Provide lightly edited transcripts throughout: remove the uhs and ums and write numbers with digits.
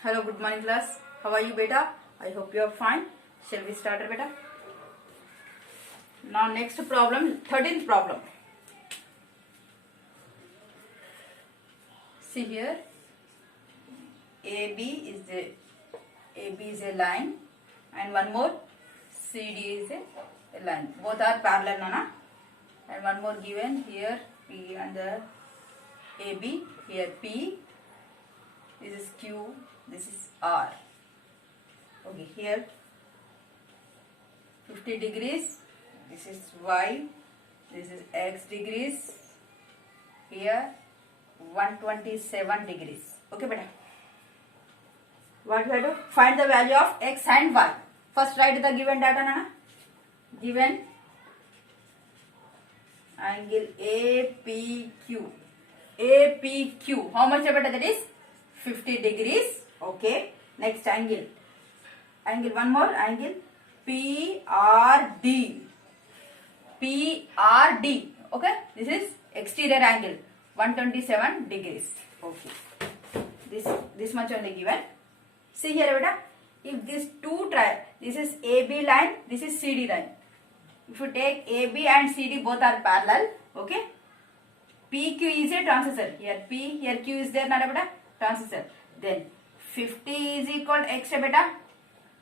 Hello, good morning class. How are you beta? I hope you are fine. Shall we start beta? Now next problem, 13th problem. See here, AB is a line and one more CD is a line. Both are parallel, Nana. And one more given here, P and the AB, here P, this is Q, this is R. Okay, here 50 degrees, this is Y, this is X degrees, here 127 degrees. Okay, beta. What we have to find the value of X and Y. First write the given data, Nana. Given angle APQ. APQ. How much beta that is? 50 degrees. Okay. Next angle. Angle one more. Angle PRD. PRD. Okay. This is exterior angle. 127 degrees. Okay. This much only given. See here, beta. If these two this is AB line, this is CD line. If you take AB and CD, both are parallel. Okay. PQ is a transversal. Here P, here Q is there, not beta. Transversal. Then 50 is equal to X, beta.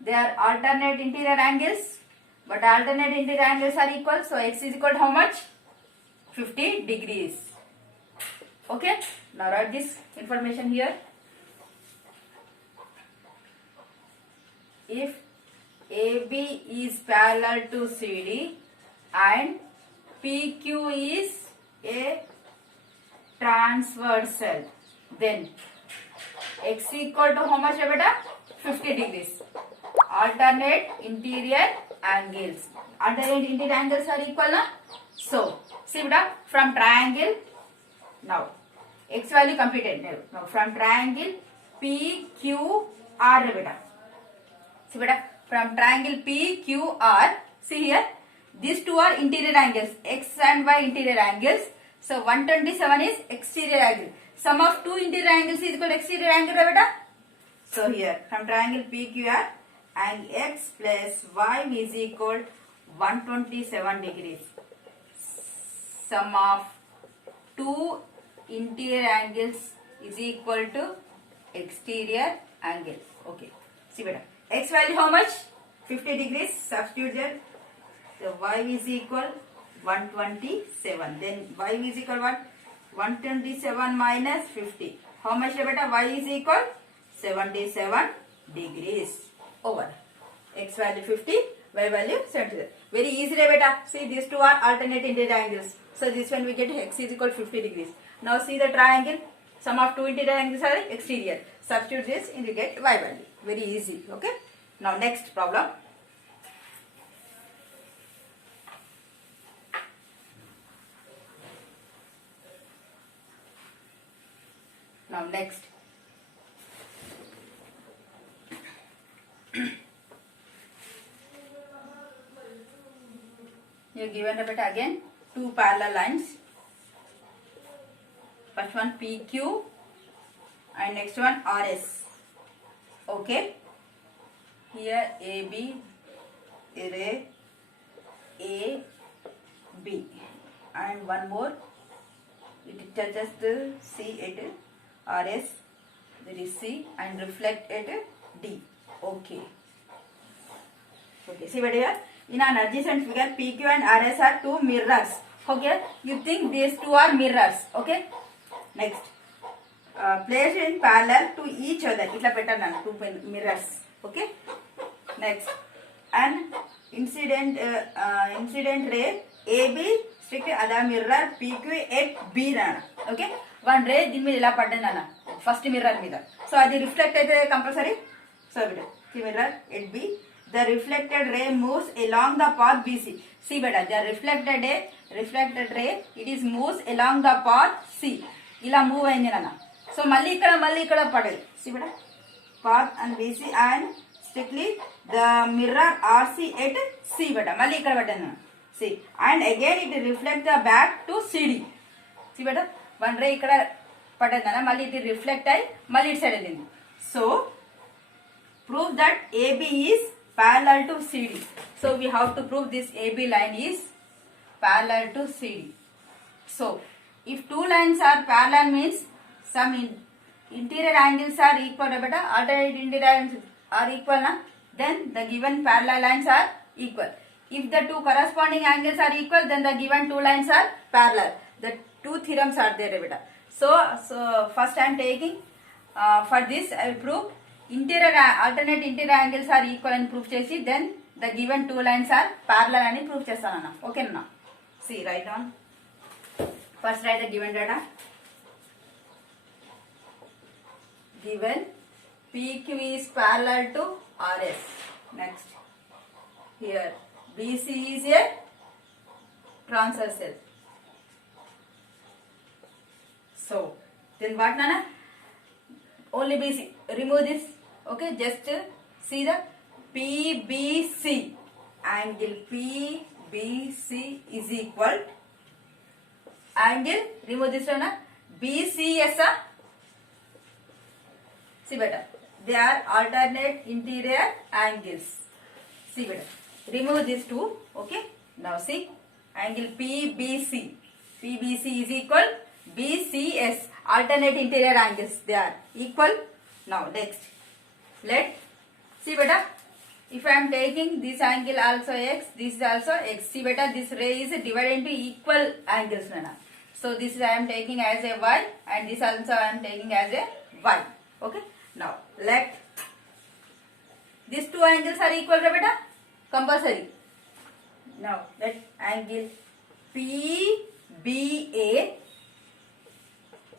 They are alternate interior angles, but alternate interior angles are equal. So X is equal to how much? 50 degrees. Okay. Now write this information here. If AB is parallel to CD and PQ is a transversal, then X equal to how much, beta? 50 degrees. Alternate interior angles. Alternate interior angles are equal, na? So, see beta, from triangle, now X value completed. Now from triangle PQR, beta. See beta, from triangle PQR, see here, these two are interior angles, X and Y interior angles. So 127 is exterior angle. Sum of two interior angles is equal to exterior angle, beta. So here, from triangle PQR, angle X plus Y is equal 127 degrees. Sum of two interior angles is equal to exterior angle. Okay. See beta. X value how much? 50 degrees. Substitute there. So Y is equal 127. Then Y is equal what? 127 minus 50. How much, beta? Y is equal 77 degrees. Over. X value 50, Y value 77. Very easy, beta. See, these two are alternate interior angles. So this one we get X is equal 50 degrees. Now see the triangle. Sum of two interior angles are exterior. Substitute this and you get Y value. Very easy. Okay. Now next problem. Now next. Here given a bit again two parallel lines. First one PQ and next one RS. Okay. Here AB, array AB, and one more. It touches the C at RS. There is C and reflect at D. Okay. Okay. See what here? In an adjacent figure, PQ and RS are two mirrors. Okay. You think these two are mirrors. Okay. Next. Placed in parallel to each other. Itla pattern two mirrors. Okay. Next. An incident ray AB strict other mirror PQ at B. Okay. One ray din meeda ila paddana. First mirror meeda. So adi reflect aithe compulsory. So mirror at B. The reflected ray moves along the path BC. See beta, the reflected ray, it is moves along the path C. Ila move ayindi nana. So malli ikkada padadi. See beta, path and BC and strictly the mirror RC at C beta. Malli ikkada padadi. See, and again it reflects the back to CD. See beta, one ray ikkada పడ్డదన్న మళ్ళీ ఇది reflect అయ్యి మళ్ళీ ఇటు side వెళ్ళింది. So prove that AB is parallel to CD. So we have to prove this AB line is parallel to CD. So if two lines are parallel means some interior angles are equal, alternate interior angles are equal, then the given parallel lines are equal. If the two corresponding angles are equal, then the given two lines are parallel. The two theorems are there. So first I am taking for this I will prove alternate interior angles are equal and prove chesi, then the given two lines are parallel and prove chestanu. Okay na? See, write down. First write the given data. Given PQ is parallel to RS. Next, here BC is a transversal. So then what, Nana? Only BC. Remove this. Okay, just see the PBC. Angle PBC is equal. Angle, remove this one. BCS. See better. They are alternate interior angles. See better. Remove these two. Okay. Now see. Angle PBC. PBC is equal BCS. Alternate interior angles. They are equal. Now next. Let. See better. If I am taking this angle also X, this is also X. See better. This ray is divided into equal angles. So this is I am taking as a Y and this also I am taking as a Y. Okay. Now let these two angles are equal, beta, compulsory. Now let angle PBA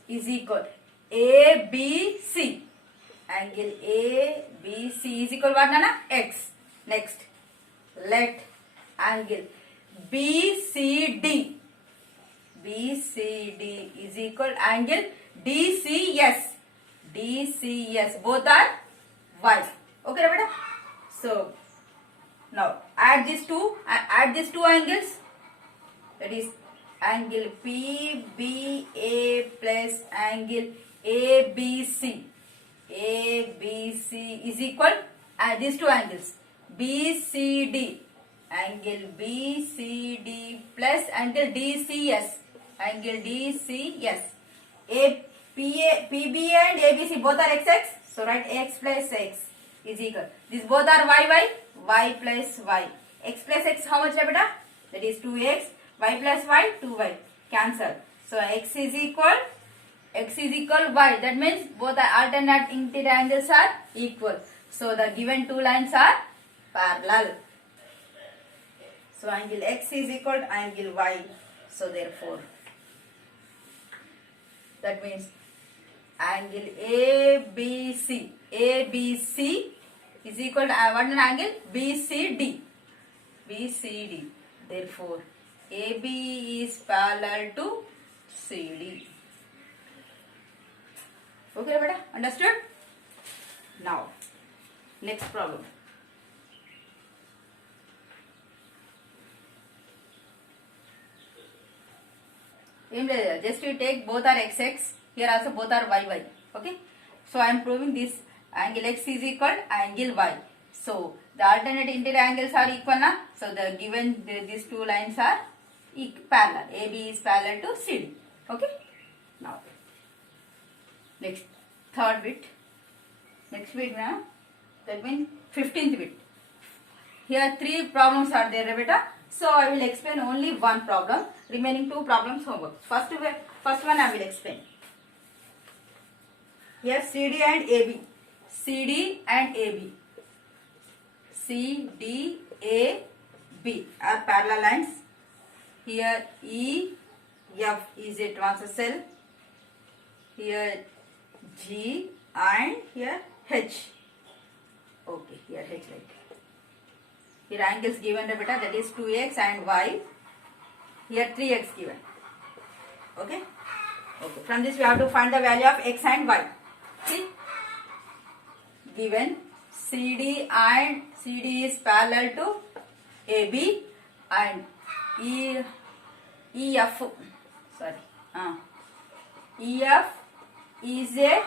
is equal ABC. Angle ABC is equal what, Nana? X. Next, let angle BCD. BCD is equal angle DCS. DCS, both are Y. Okay, beta. So now add these two angles. That is angle PBA plus angle ABC. ABC is equal these two angles BCD. Angle BCD plus angle DCS. Angle DCS. PBA and ABC both are XX. So write X plus X is equal. These both are YY. Y plus Y. X plus X how much, beta? That is 2X. Y plus Y 2Y. Cancel. So X is equal Y. That means both the alternate interior angles are equal. So the given two lines are parallel. So angle X is equal to angle Y. So therefore, that means angle ABC is equal to what an angle BCD. Therefore, AB is parallel to CD. Okay, beta? Understood? Now, next problem. Just you take both are XX. Here also both are YY. Okay. So I am proving this angle X is equal to angle Y. So the alternate interior angles are equal now. So the given these two lines are parallel. AB is parallel to CD. Okay. Now next third bit. Next bit now. That means 15th bit. Here three problems are there, beta. So I will explain only one problem. Remaining two problems homework. First one I will explain. Here CD and AB. CD and AB. CD, A, B are parallel lines. Here E, F is a transversal. Here G and here H. Okay, here H like. Here angles given, beta, that is 2x and y. Here 3x given. Okay. Okay. From this we have to find the value of x and y. See. Given CD is parallel to AB and EF. EF is a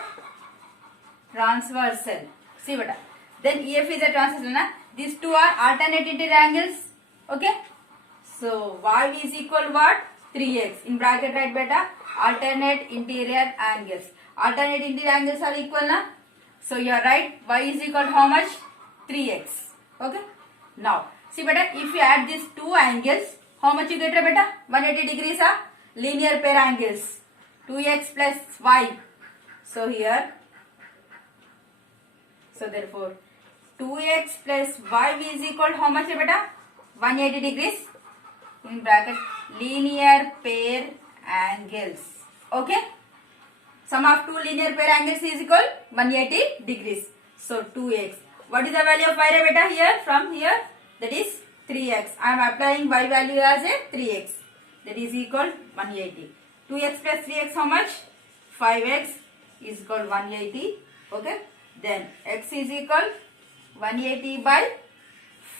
transversal. See beta. then EF is a transversal. Na? These two are alternate interior angles. Okay. So y is equal what? 3x. In bracket write beta. Alternate interior angles. Alternate interior angles are equal na. So you are right. Y is equal to how much? 3x. Okay. Now see beta, if you add these two angles, how much you get beta? 180 degrees are linear pair angles. 2x plus y. So here, so therefore 2x plus y is equal to how much beta? 180 degrees. In bracket linear pair angles. Okay. Sum of two linear pair angles is equal 180 degrees. So 2x. What is the value of y beta here? From here, that is 3x. I am applying y value as a 3x. That is equal 180. 2x plus 3x how much? 5x is equal 180. Okay. Then x is equal 180 by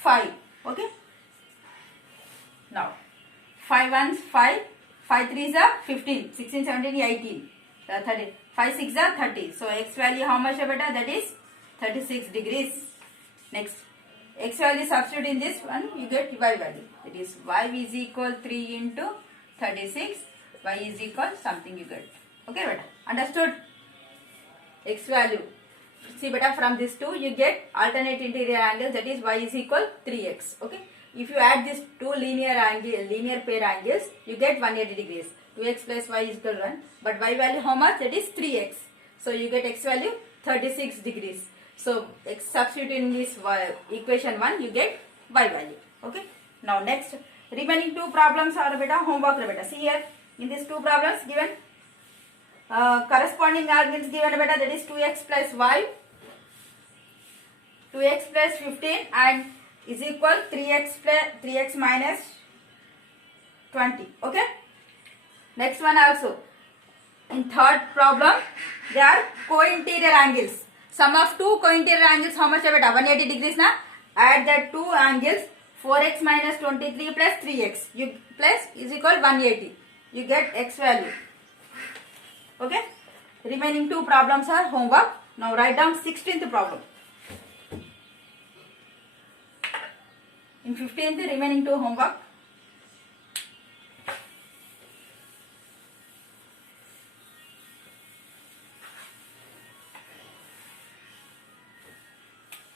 5. Okay. Now 5 ones 5. 5 3s are 15. 16, 17, 18. 30. 5 6 are 30. So x value how much beta? That is 36 degrees. Next, x value substitute in this one, you get y value. That is y is equal 3 into 36. Y is equal something you get. Okay beta. Understood? X value. See beta, from this two you get alternate interior angles, that is y is equal 3x. Okay. If you add these two linear pair angles, you get 180 degrees. 2x plus y is equal to 1. But y value how much? That is 3x. So you get x value 36 degrees. So x substitute in this equation 1, you get y value. Okay. Now next, remaining two problems are beta homework beta. See here, in these two problems given corresponding angles given beta, that is 2x plus y, 2x plus 15 and is equal 3x minus 20. Okay. Next one also. In third problem, they are co-interior angles. Sum of two co-interior angles how much beta? 180 degrees na. Add that two angles, 4x minus 23 plus 3x. You plus is equal 180. You get x value. Okay. Remaining two problems are homework. Now write down 16th problem. In 15th, remaining two homework.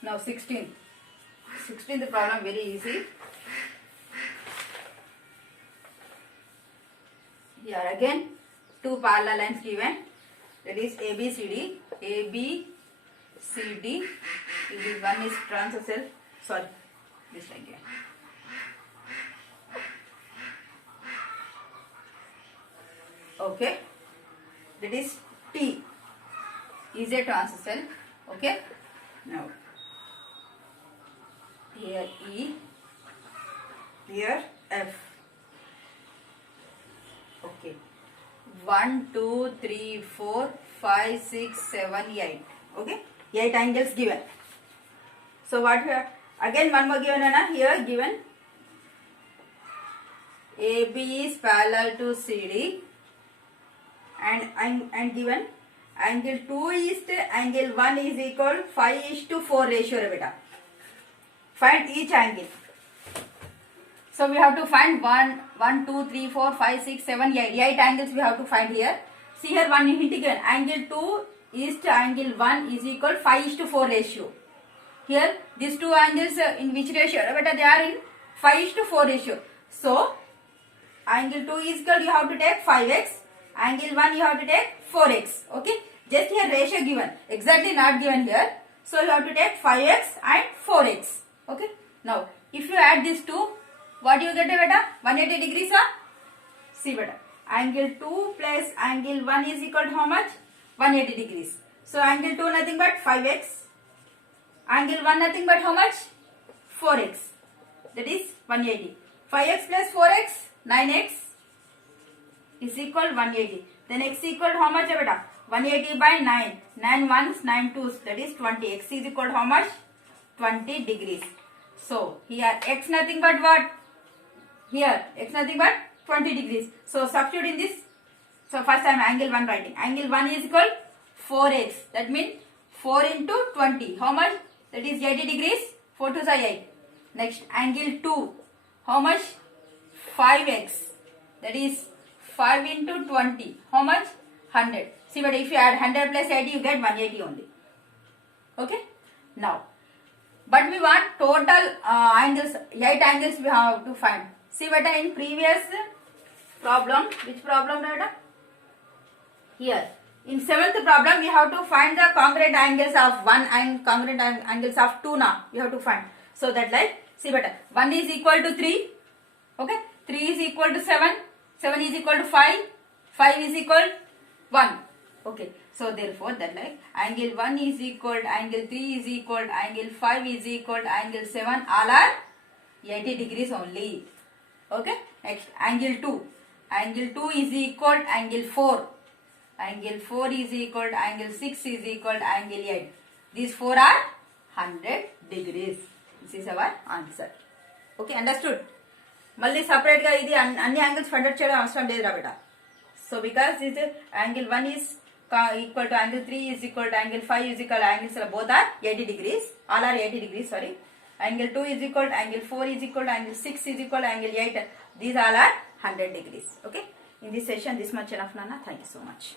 Now 16th problem very easy. Here again two parallel lines given, that is ABCD. This one is transversal. Sorry, this again. Okay, that is T is a transversal. Okay. Now here E, here F. Okay. 1, 2, 3, 4, 5, 6, 7, 8. Okay. 8 angles given. So what here? Again one more given na, here given AB is parallel to CD and given angle 2 is to angle 1 is equal 5:4 ratio beta. Find each angle. So we have to find 1, 2, 3, 4, 5, 6, 7, 8. 8 angles we have to find here. See here one hint given. Angle 2 is to angle 1 is equal 5:4 ratio. Here these two angles in which ratio? But they are in 5:4 ratio. So angle 2 is equal, you have to take 5x. Angle 1 you have to take 4x. Okay. Just here ratio given. Exactly not given here. So you have to take 5x and 4x. Okay. Now if you add these two, what you get beta? 180 degrees. See beta. Angle 2 plus angle 1 is equal to how much? 180 degrees. So angle 2 nothing but 5x. Angle 1 nothing but how much? 4x. That is 180. 5x plus 4x, 9x is equal 180. Then x equal to how much beta? 180 by 9. 9 ones, 9 twos. That is 20. X is equal to how much? 20 degrees. So here x nothing but what? Here x nothing but 20 degrees. So substitute in this. So first I am angle 1 writing. Angle 1 is equal 4x. That means 4 into 20. How much? that is 80 degrees. 4 to 8. Next angle 2, how much? 5x, that is 5 into 20, how much? 100. See, but if you add 100 plus 80, you get 180 only. Okay. Now, but we want total angles, 8 angles we have to find. See, but in previous problem, which problem, Rada? Here. In 7th problem, we have to find the congruent angles of 1 and congruent angles of 2 now. We have to find. So that like, see better. 1 is equal to 3. Okay. 3 is equal to 7. 7 is equal to 5. 5 is equal to 1. Okay. So therefore that like angle 1 is equal to angle 3 is equal to angle 5 is equal to angle 7. All are 80 degrees only. Okay. Next angle 2. Angle 2 is equal to angle 4. Angle 4 is equal to angle 6 is equal to angle 8. These 4 are 100 degrees. This is our answer. Okay, understood? Malli separate ga idi anni angles find out cheyadam avasaram ledura beta. So because this angle 1 is equal to angle 3 is equal to angle 5 is equal to angles both are 80 degrees. All are 80 degrees, sorry. Angle 2 is equal to angle 4 is equal to angle 6 is equal to angle 8. These all are 100 degrees. Okay. In this session, this much enough, Nana. Thank you so much.